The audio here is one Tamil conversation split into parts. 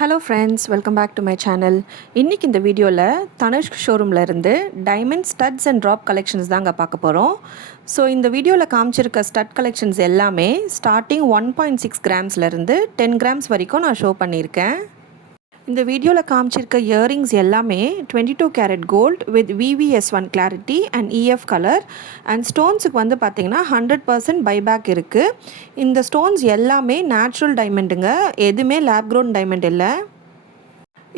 Hello friends, welcome back to my channel. இன்றைக்கி இந்த வீடியோவில் தனுஷ்க் ஷோரூமில் இருந்து diamond studs and drop collections தாங்க பார்க்க போகிறோம். ஸோ இந்த வீடியோவில் காமிச்சிருக்க ஸ்டட் கலெக்ஷன்ஸ் எல்லாமே ஸ்டார்டிங் 1.6 கிராம்ஸ்லேருந்து 10 கிராம்ஸ் வரைக்கும் நான் ஷோ பண்ணியிருக்கேன். இந்த வீடியோவில் காமிச்சிருக்க இயரிங்ஸ் எல்லாமே 22 carat gold with VVS1 clarity and EF colour and ஸ்டோன்ஸுக்கு வந்து பார்த்திங்கன்னா 100% பைபேக் இருக்குது. இந்த ஸ்டோன்ஸ் எல்லாமே நேச்சுரல் டைமண்டுங்க, எதுவுமே லேப் க்ரோன் டைமண்ட் இல்லை.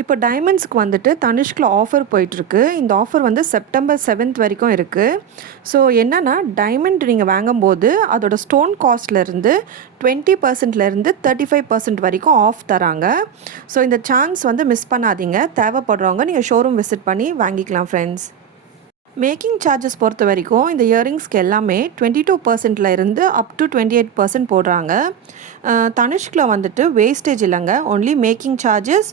இப்போ டைமண்ட்ஸ்க்கு வந்துட்டு தனுஷ்கில் ஆஃபர் போயிட்டுருக்கு. இந்த ஆஃபர் வந்து செப்டம்பர் 7th வரைக்கும் இருக்குது. ஸோ என்னென்னா, டைமண்ட் நீங்கள் வாங்கும்போது அதோட ஸ்டோன் காஸ்ட்லேருந்து 20%லேருந்து 35% வரைக்கும் ஆஃப் தராங்க. ஸோ இந்த சான்ஸ் வந்து மிஸ் பண்ணாதீங்க. தேவைப்படுறவங்க நீங்கள் ஷோரூம் விசிட் பண்ணி வாங்கிக்கலாம் ஃப்ரெண்ட்ஸ். மேக்கிங் சார்ஜஸ் பொறுத்த வரைக்கும் இந்த இயரிங்ஸ்க்கு எல்லாமே 22% இருந்து அப் டு 28% போடுறாங்க. தனுஷ்கில் வந்துட்டு வேஸ்டேஜ் இல்லைங்க, only making charges,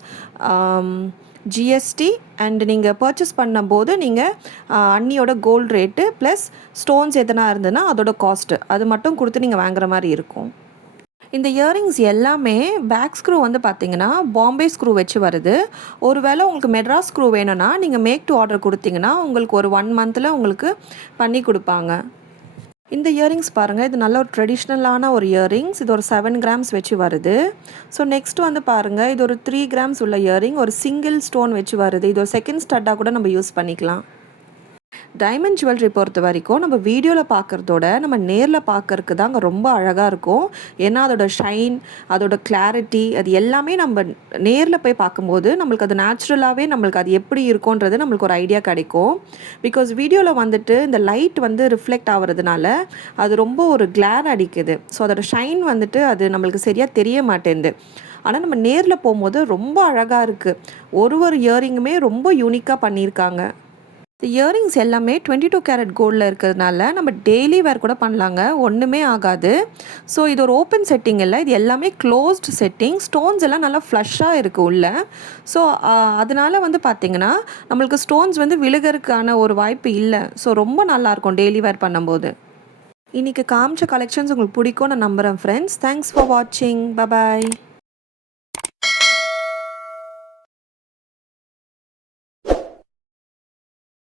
GST and நீங்கள் பர்ச்சேஸ் பண்ணும்போது நீங்கள் அண்ணியோட கோல்டு ரேட்டு ப்ளஸ் ஸ்டோன்ஸ் எதனா இருந்ததுன்னா அதோட காஸ்ட்டு அது மட்டும் கொடுத்து நீங்கள் வாங்குற மாதிரி இருக்கும். இந்த இயரிங்ஸ் எல்லாமே பேக் ஸ்க்ரூ வந்து பார்த்திங்கன்னா பாம்பே ஸ்க்ரூ வச்சு வருது. ஒருவேளை உங்களுக்கு மெட்ராஸ் ஸ்க்ரூ வேணும்னா நீங்கள் மேக் டு ஆர்டர் கொடுத்தீங்கன்னா உங்களுக்கு ஒரு 1 மந்தில் உங்களுக்கு பண்ணி கொடுப்பாங்க. இந்த இயரிங்ஸ் பாருங்கள், இது நல்ல ஒரு ட்ரெடிஷ்னலான ஒரு இயரிங்ஸ். இது ஒரு 7 கிராம்ஸ் வச்சு வருது. ஸோ நெக்ஸ்ட் வந்து பாருங்கள், இது ஒரு 3 கிராம்ஸ் உள்ள இயரிங், ஒரு சிங்கிள் ஸ்டோன் வச்சு வருது. இது ஒரு செகண்ட் ஸ்டட்டாக கூட நம்ம யூஸ் பண்ணிக்கலாம். டைமண்ட் ஜுவல்லரி பொறுத்த வரைக்கும் நம்ம வீடியோவில் பார்க்குறதோட நம்ம நேரில் பார்க்கறதுக்கு தாங்க ரொம்ப அழகாக இருக்கும். ஏன்னா அதோட ஷைன், அதோட கிளாரிட்டி, அது எல்லாமே நம்ம நேரில் போய் பார்க்கும்போது நம்மளுக்கு அது நேச்சுரலாகவே நம்மளுக்கு அது எப்படி இருக்கும்ன்றது நம்மளுக்கு ஒரு ஐடியா கிடைக்கும். பிகாஸ் வீடியோவில் வந்துட்டு இந்த லைட் வந்து ரிஃப்ளெக்ட் ஆகிறதுனால அது ரொம்ப ஒரு கிளார் அடிக்குது. ஸோ அதோட ஷைன் வந்துட்டு அது நம்மளுக்கு சரியாக தெரிய மாட்டேங்குது. ஆனால் நம்ம நேரில் போகும்போது ரொம்ப அழகாக இருக்குது. ஒரு இயரிங்குமே ரொம்ப யூனிக்காக பண்ணியிருக்காங்க. இந்த இயரிங்ஸ் எல்லாமே 22 கேரட் கோல்டில் இருக்கிறதுனால நம்ம டெய்லி வேர் கூட பண்ணலாங்க, ஒன்றுமே ஆகாது. ஸோ இது ஒரு ஓப்பன் செட்டிங் இல்லை, இது எல்லாமே க்ளோஸ்ட் செட்டிங். ஸ்டோன்ஸ் எல்லாம் நல்லா ஃப்ளஷ்ஷாக இருக்குது உள்ள. ஸோ அதனால் வந்து பார்த்திங்கன்னா நம்மளுக்கு ஸ்டோன்ஸ் வந்து விழுகிறதுக்கான ஒரு வாய்ப்பு இல்லை. ஸோ ரொம்ப நல்லாயிருக்கும் டெய்லி வேர் பண்ணும்போது. இன்றைக்கி காமிச்ச கலெக்ஷன்ஸ் உங்களுக்கு பிடிக்கும் நான் நம்புகிறேன் ஃப்ரெண்ட்ஸ். தேங்க்ஸ் ஃபார் வாட்சிங். பபாய்.